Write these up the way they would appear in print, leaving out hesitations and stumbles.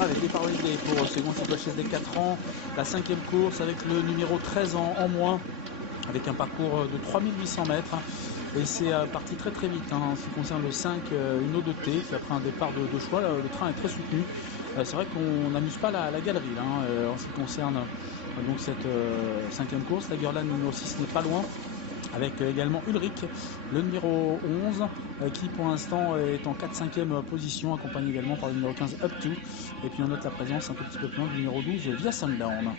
Allez, départ validé pour Second Cyclo des 4 ans. La 5e course avec le numéro 13 en moins, avec un parcours de 3800 mètres. Et c'est parti très très vite en ce qui concerne le 5 Uno de T, qui après un départ de choix, le train est très soutenu. C'est vrai qu'on n'amuse pas la galerie là, en ce qui concerne donc cette 5e course. La Tigerland numéro 6 n'est pas loin, avec également Ulrich, le numéro 11, qui pour l'instant est en 4-5e position, accompagné également par le numéro 15 Up To. Et puis on note la présence un tout petit peu plus loin du numéro 12 Via Sundown.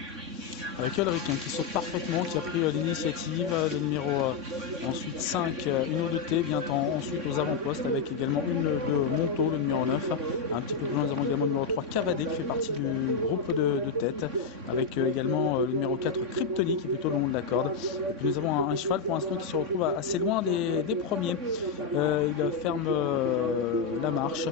Avec Ulrich qui saute parfaitement, qui a pris l'initiative. Le numéro ensuite 5, Uno de T, vient ensuite aux avant-postes avec également une de Monto, le numéro 9. Un petit peu plus loin, nous avons également le numéro 3, Cavadé, qui fait partie du groupe de tête, avec également le numéro 4, Kryptonic, qui est plutôt le long de la corde. Et puis nous avons un cheval pour l'instant qui se retrouve assez loin des premiers. Il ferme la marche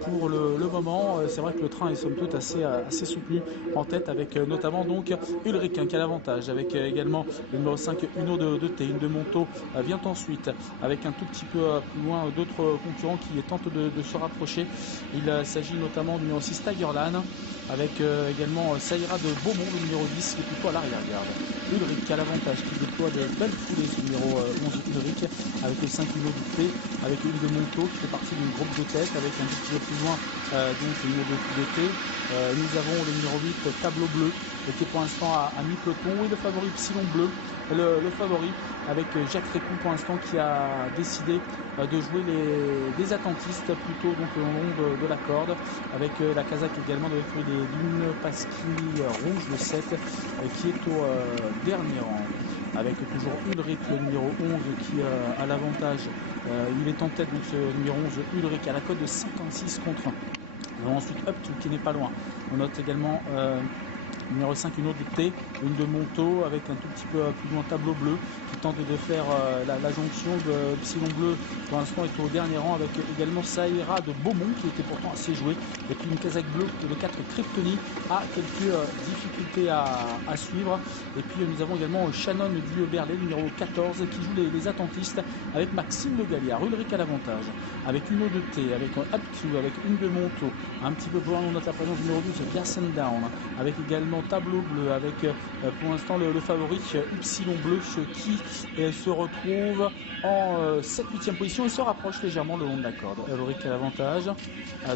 pour le moment. C'est vrai que le train est somme toute assez soutenu en tête, avec notamment donc Ulrich qui a l'avantage, avec également le numéro 5 Uno de T, une de Monto vient ensuite, avec un tout petit peu plus loin d'autres concurrents qui tentent de se rapprocher. Il s'agit notamment du numéro 6 Tigerland, avec également Saïra de Beaumont, le numéro 10, qui est plutôt à l'arrière-garde. Ulrich qui a l'avantage, qui déploie de belles foulées, ce numéro 11 Ulrich, avec le 5 Uno de T, avec une de Monto qui fait partie d'une groupe de tête, avec un petit peu plus loin donc le numéro de T. Nous avons le numéro 8 Tableau Bleu, qui est pour l'instant à mi-peloton, et le favori Epsilon Bleu, le favori, avec Jacques Récou pour l'instant qui a décidé de jouer les attentistes plutôt donc le long de la corde, avec la casaque également de d'une Pasquini rouge, le 7, qui est au dernier rang, avec toujours Ulrich, le numéro 11, qui a l'avantage. Il est en tête, donc ce numéro 11 Ulrich à la cote de 56 contre 1. Nous avons ensuite Up To qui n'est pas loin. On note également numéro 5 Uno de T, une de Monto, avec un tout petit peu plus loin Tableau Bleu, qui tente de faire la jonction de Epsilon Bleu. Pour l'instant est au dernier rang, avec également Saïra de Beaumont, qui était pourtant assez joué, et puis une casaque bleue de 4 Kryptonic a quelques difficultés à suivre. Et puis nous avons également Shannon du Berlay, numéro 14, qui joue les attentistes, avec Maxime Le Galliard. Ulrich à l'avantage, avec Uno de T, avec Up To, avec une de Monto. Un petit peu plus loin, on note la présence du numéro 12 Via Sundown, avec également Tableau Bleu, avec pour l'instant le favori Epsilon Bleu, qui se retrouve en 7-8e position et se rapproche légèrement le long de la corde. Ulrich a l'avantage,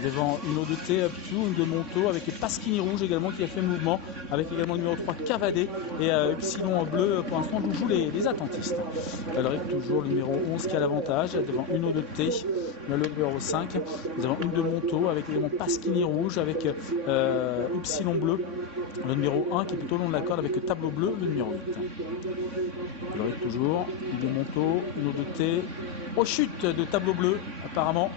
devant Uno de T, Up To, une de Monto, avec Pasquini rouge également qui a fait mouvement, avec également le numéro 3 Cavadé, et Epsilon Bleu pour l'instant joue les attentistes. Ulrich toujours le numéro 11 qui a l'avantage, devant Uno de T, le numéro 5. Nous avons une de Monto, avec également Pasquini rouge, avec Epsilon Bleu, le numéro 1 qui est plutôt long de la corde, avec Tableau Bleu, le numéro 8. Ulrich toujours, une de Monto, Uno de T. Oh, chute de Tableau Bleu apparemment,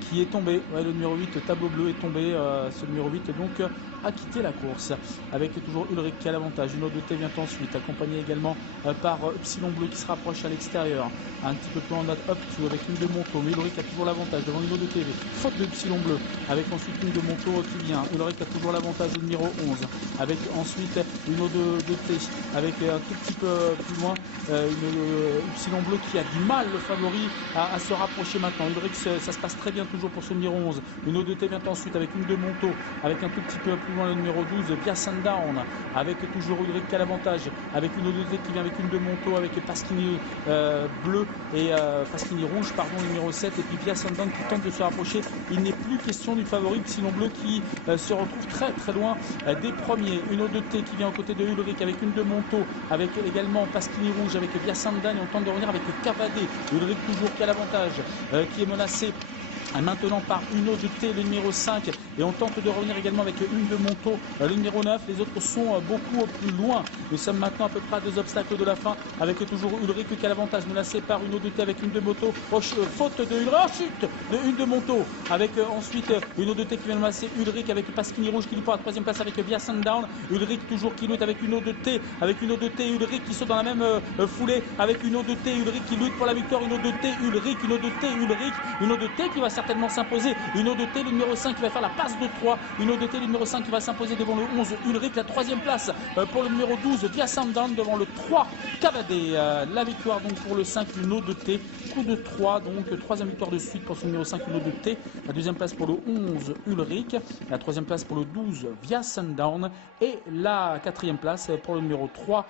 qui est tombé. Ouais, le numéro 8 Tableau Bleu est tombé. Ce numéro 8 donc a quitté la course, avec toujours Ulrich qui a l'avantage. Uno de T vient ensuite, accompagné également par Epsilon Bleu qui se rapproche à l'extérieur. Un petit peu plus en note Up To, avec une de Monto, mais Ulrich a toujours l'avantage devant Uno de T. Faute de Epsilon Bleu, avec ensuite une de Monto qui vient. Ulrich a toujours l'avantage au numéro 11, avec ensuite Uno de T, avec un tout petit peu plus loin une Epsilon Bleu qui a du mal, le favori, à se rapprocher maintenant. Ulrich, ça se passe très bien toujours pour ce numéro 11. Uno de T vient ensuite avec une de Monto, avec un tout petit peu plus loin le numéro 12 Via Sundown, avec toujours Ulrich qui a l'avantage, avec Uno de T qui vient avec une de Monto, avec Pasquini bleu et Pasquini rouge, pardon, le numéro 7, et puis Via Sundown qui tente de se rapprocher. Il n'est plus question du favori Epsilon Bleu qui se retrouve très très loin des premiers. Uno de T qui vient aux côtés de Ulrich avec une de Monto, avec également Pasquini rouge, avec Via Sundown, et on tente de revenir avec Cavadé. Ulrich toujours qui a l'avantage, qui est menacé maintenant par Uno de T, le numéro 5, et on tente de revenir également avec une de Monto, le numéro 9. Les autres sont beaucoup plus loin. Nous sommes maintenant à peu près à 2 obstacles de la fin, avec toujours Ulrich qui a l'avantage, menacé par Uno de T avec une de Monto. Faute de Ulrich, chute de une de Monto, avec ensuite Uno de T qui vient menacer Ulrich, avec Pasquini rouge qui lui prend la 3e place avec Via Sundown. Ulrich toujours qui lutte avec Uno de T, Ulrich qui saute dans la même foulée avec Uno de T, Ulrich qui lutte pour la victoire. Uno de T, Ulrich, Uno de T, Ulrich, Uno de T qui va certainement s'imposer. Uno de T, le numéro 5 qui va faire la passe As de 3, une ODT, le numéro 5 qui va s'imposer devant le 11 Ulrich. La troisième place pour le numéro 12 Via Sandown devant le 3 Cavadé. La victoire donc pour le 5, une ODT, coup de 3, donc troisième victoire de suite pour ce numéro 5, une ODT. La deuxième place pour le 11 Ulrich, la troisième place pour le 12 Via Sandown et la quatrième place pour le numéro 3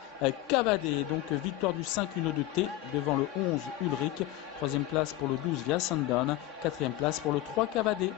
Cavadé. Donc victoire du 5, une ODT devant le 11 Ulrich, troisième place pour le 12 Via Sandown, quatrième place pour le 3 Cavadé.